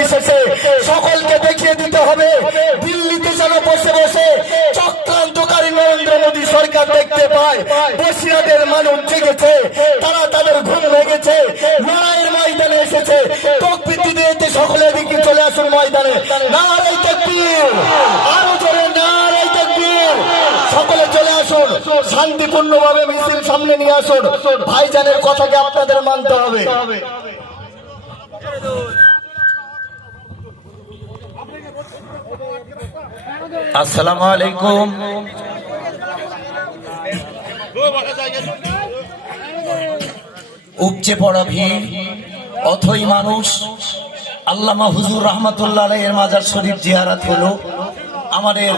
নির্বিশেষে সকলকে দেখিয়ে দিতে হবে দিল্লিতে যেন বসে বসে চক্রান্তকারী নরেন্দ্র মোদী সরকার দেখতে পায় বসিরহাটের মানুষ জেগেছে, তারা তাদের ঘুম ভেঙেছে, লড়াইয়ের ময়দানে এসেছে। তাকবীর দিতে সকলে এদিকে চলে আসুন ময়দানে। নারে তাকবীর, আরো জোরে নারে তাকবীর। সকলে চলে আসুন, শান্তিপূর্ণভাবে মিছিল সামনে নিয়ে আসুন। ভাইজানের কথাকে আপনাদের মানতে হবে। আসসালামু আলাইকুম। উপচে পড়া ভিড়, অথই মানুষ। আল্লামা হুজুর রহমতুল্লাহ আলাইহির মাজার শরীফ জিয়ারত হলো। আমাদের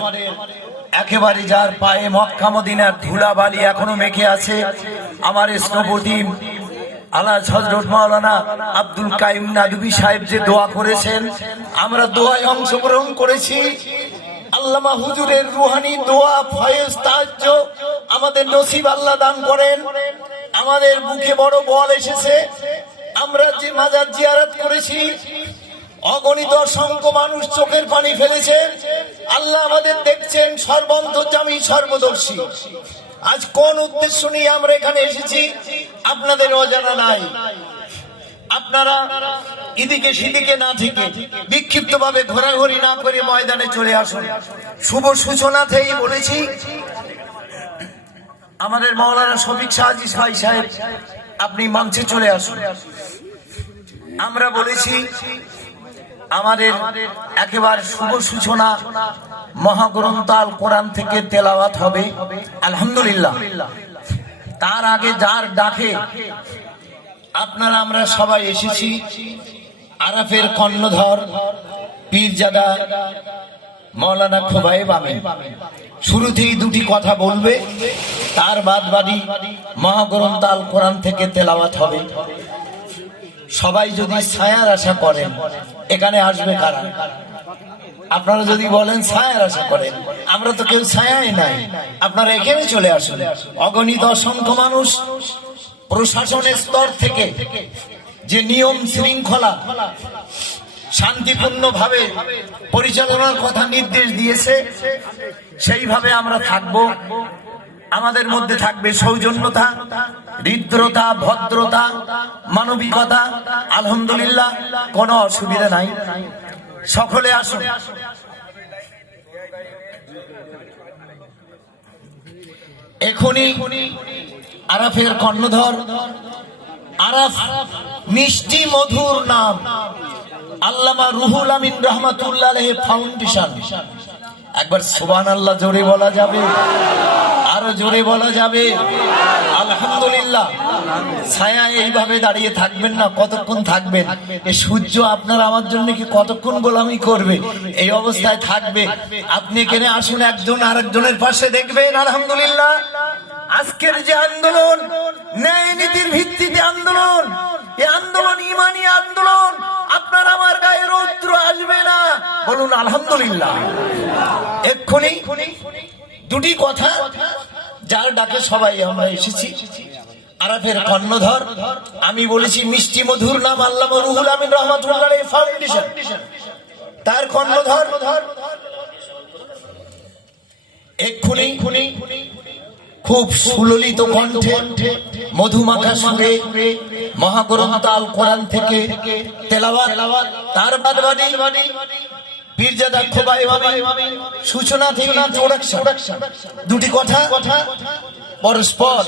একেবারে যার পায়ে মক্কা মদিনার ধুলাবালি এখনো মেখে আছে, আমার স্থপতি আল্লাহ হযরত মাওলানা আব্দুল কাইয়ুম নাদবী সাহেব যে দোয়া করেছেন, আমরা দোয়ায় অংশগ্রহণ করেছি। আল্লামা হুজুরের রুহানি দোয়া ফয়েজ তাজ্য আমাদের নসিব আল্লাহ দান করেন। আমাদের বুকে বড় বল এসেছে। আমরা যে মাজার জিয়ারত করেছি, অগণিত অসংখ্য মানুষ চোখের পানি ফেলেছেন। আল্লাহ আমাদের দেখছেন, সর্বন্তর্যামী, সর্বদর্শী। আজ কোন উদ্দেশ্য নিয়ে আমরা এখানে এসেছি আপনাদের অজানা নাই। আপনারা এদিকে সেদিকে না থেকে বিক্ষিপ্ত ভাবে ঘোরাঘুরি না করে ময়দানে চলে আসুন। শুভ সূচনা থেকেই বলেছি, আমাদের মাওলানা শফিক শাহজিজ ভাই সাহেব, আপনি মঞ্চে চলে আসুন। আমরা বলেছি আমাদের একেবারে শুভ সূচনা মহাগ্রন্থ আল কোরআন থেকে তেলাওয়াত হবে আলহামদুলিল্লাহ। তার আগে যার ডাকে আপনারা আমরা সবাই এসেছি, আরাফের কর্ণধর পীরজাদা মাওলানা খোবাইব আমিন শুরুতেই দুটি কথা বলবে, তার বাদবাকি মহাগ্রন্থ আল কোরআন থেকে তেলাওয়াত হবে। সবাই যদি ছায়ার আশা করেন, এখানে আসবে কারা? আপনারা যদি বলেন ছায়ার আশা করেন, আমরা তো কেউ ছায়াই নাই, আপনারা এখানে চলে আসুন। অগণিত অসংখ্য মানুষ প্রশাসনের স্তর থেকে যে নিয়ম শৃঙ্খলা শান্তিপূর্ণ ভাবে পরিচালনার কথা নির্দেশ দিয়েছে, সেইভাবে আমরা থাকব। আমাদের মধ্যে থাকবে সৌজন্যতা, হৃদ্রতা, ভদ্রতা, মানবিকতা। আলহামদুলিল্লাহ, কোনো অসুবিধা নাই। সকলে আসুন। এখনই আরাফের কর্ণধর, আরাফ মিষ্টি মধুর নাম, আল্লামা রুহুল আমিন রহমাতুল্লাহ আলাইহি ফাউন্ডেশন। একবার সুবহানাল্লাহ জোরে বলা যাবে? আরো জোরে বলা যাবে? আলহামদুলিল্লাহ। ছায়া এইভাবে দাঁড়িয়ে থাকবেন না, কতক্ষণ থাকবেন? এই সূর্য আপনার আমার জন্য কি কতক্ষণ গোলামি করবে? এই অবস্থায় থাকবে। আপনি এখানে আসুন, একজন আরেকজনের পাশে দেখবেন। আলহামদুলিল্লাহ, আজকের যে আন্দোলন, ন্যায় নীতির ভিত্তিতে আন্দোলন, এই আন্দোলন ইমানি আন্দোলন। আপনার আমার গায়ে রৌদ্র আসবে না, বলুন আলহামদুলিল্লাহ। এক্ষুনি দুটি কথা, যার ডাকে সবাই আমরা এসেছি, আরাফের কর্ণধর। আমি বলেছি মিষ্টি মধুর নাম আল্লামা রুহুল আমিন রহমাতুল্লাহ আলাইহি ফাউন্ডেশন, তার কর্ণধর। এক্ষুনি খুব সুললিত কণ্ঠে মধুমাখা সুরে মহাগ্রন্থ আল কোরআন থেকে তেলাওয়াত, তার বাদবাকি পীরজাদা খোবাইব আমিন সূচনা থেকে ইন্ট্রোডাকশন। দুটি কথা পরস্পর